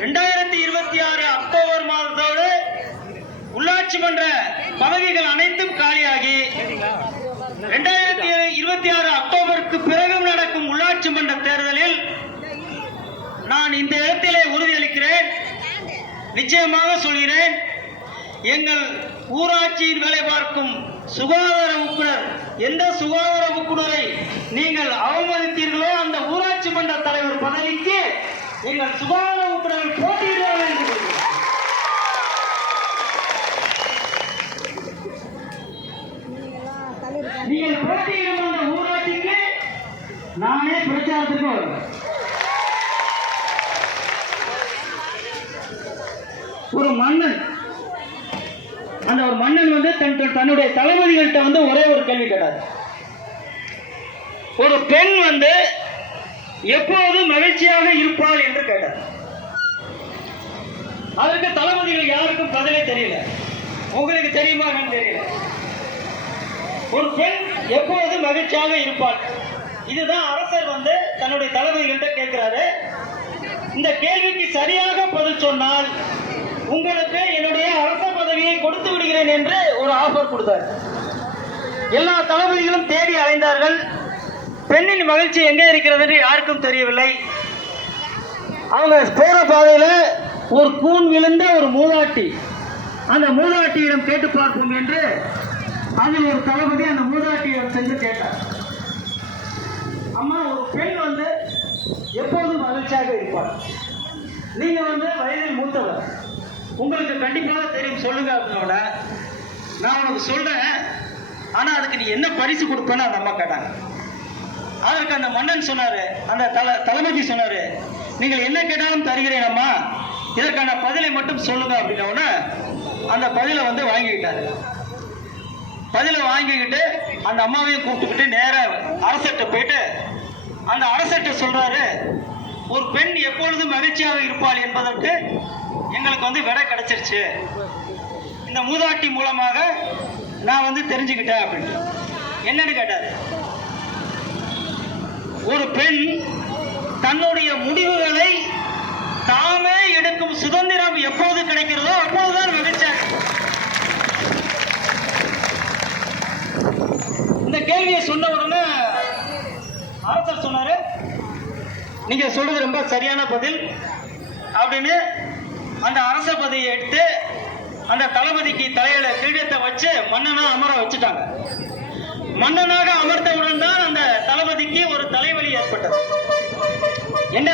2026 October மாதத்தோடு உள்ளாட்சி மன்ற பதவிகள் அனைத்தும் காலியாகி 2026 அக்டோபருக்கு பிறகு நடக்கும் உள்ளாட்சி மன்ற தேர்தலில் நான் இந்த இடத்திலே உறுதியளிக்கிறேன், நிச்சயமாக சொல்கிறேன். எங்கள் ஊராட்சியில் வேலை பார்க்கும் சுகாதார உறுப்பினர், எந்த சுகாதார உறுப்பினரை நீங்கள் அவமதித்தீர்களோ அந்த ஊராட்சி மன்ற தலைவர் பதவிக்கு எங்கள் சுகாதார உறுப்பினர்கள் போட்டியிட வேண்டும். நீங்கள் போட்டியிடும் அந்த ஊராட்சிக்கு நானே பிரச்சாரத்துக்கு வருவேன். ஒரு மன்னன், அந்த ஒரு மன்னன் தன்னுடைய தளபதிகள்கிட்ட ஒரே ஒரு கேள்வி கேட்டார். ஒரு பெண் எப்போது மகிழ்ச்சியாக இருப்பாள் என்று கேட்டார். அதற்கு தளபதிகள் யாருக்கும் பதிலே தெரியல. உங்களுக்கு தெரியுமா தெரியல. ஒரு பெண் எப்போது மகிழ்ச்சியாக இருப்பாள், இதுதான் அரசர் தன்னுடைய தளபதிகள்கிட்ட கேட்கிறாரு. இந்த கேள்விக்கு சரியாக பதில் சொன்னால் உங்களுக்கு என்னுடைய அரச பதவியை கொடுத்து விடுகிறேன் என்று ஒரு ஆஃபர் கொடுத்தார். எல்லா தளபதிகளும் தேடி அலைந்தார்கள். பெண்ணின் மகிழ்ச்சி எங்கே இருக்கிறது என்று யாருக்கும் தெரியவில்லை. அவங்க போற பாதையில ஒரு கூன் விழுந்த ஒரு மூதாட்டி, அந்த மூதாட்டியிடம் கேட்டு பார்ப்போம் என்று அதில் ஒரு தளபதி அந்த மூதாட்டியிடம் சென்று கேட்டார். அம்மா, ஒரு பெண் எப்போதும் மகிழ்ச்சியாக இருப்பார். நீங்க வயதில் மூத்தவர், உங்களுக்கு கண்டிப்பாக தெரியும், சொல்லுங்க அப்படின்னோட நான் உனக்கு சொல்றேன், ஆனா அதுக்கு நீ என்ன பரிசு கொடுப்பேன்னு அந்த அம்மா கேட்டாங்க. அதற்கு அந்த மன்னன் சொன்னாரு, அந்த தளபதி சொன்னாரு, நீங்கள் என்ன கேட்டாலும் தருகிறேன் அம்மா, இதற்கான பதிலை மட்டும் சொல்லுங்க அப்படின்னோட அந்த பதிலை வாங்கிக்கிட்டாரு. பதிலை வாங்கிக்கிட்டு அந்த அம்மாவையும் கூப்பிட்டுக்கிட்டு நேர அரசர்கிட்ட போயிட்டு அந்த அரசர்கிட்ட சொல்றாரு, ஒரு பெண் எப்பொழுதும் மகிழ்ச்சியாக இருப்பாள் என்பதற்கு எங்களுக்கு விடை கிடைச்சிருச்சு, இந்த மூதாட்டி மூலமாக நான் தெரிஞ்சுக்கிட்டேன் அப்படின்னு. என்னன்னு கேட்டாரு, ஒரு பெண் தன்னுடைய முடிவுகளை தாமே எடுக்கும் சுதந்திரம் எப்போது கிடைக்கிறதோ அப்போதுதான் மகிழ்ச்சியாக. இந்த கேள்வியை சொன்ன உடனே அரசர் சொன்னாரு, நீங்க சொல்றது ரொம்ப சரியான பதில் அப்படின்னு அந்த அரச பதவியை எடுத்து அந்த தளபதிக்கு தலையில கிரீடத்தை வச்சு மன்னனா அமர வச்சுட்டாங்க. மன்னனாக அமர்த்தவுடன் தான் அந்த தளபதிக்கு ஒரு தலைவலி ஏற்பட்டது. என்ன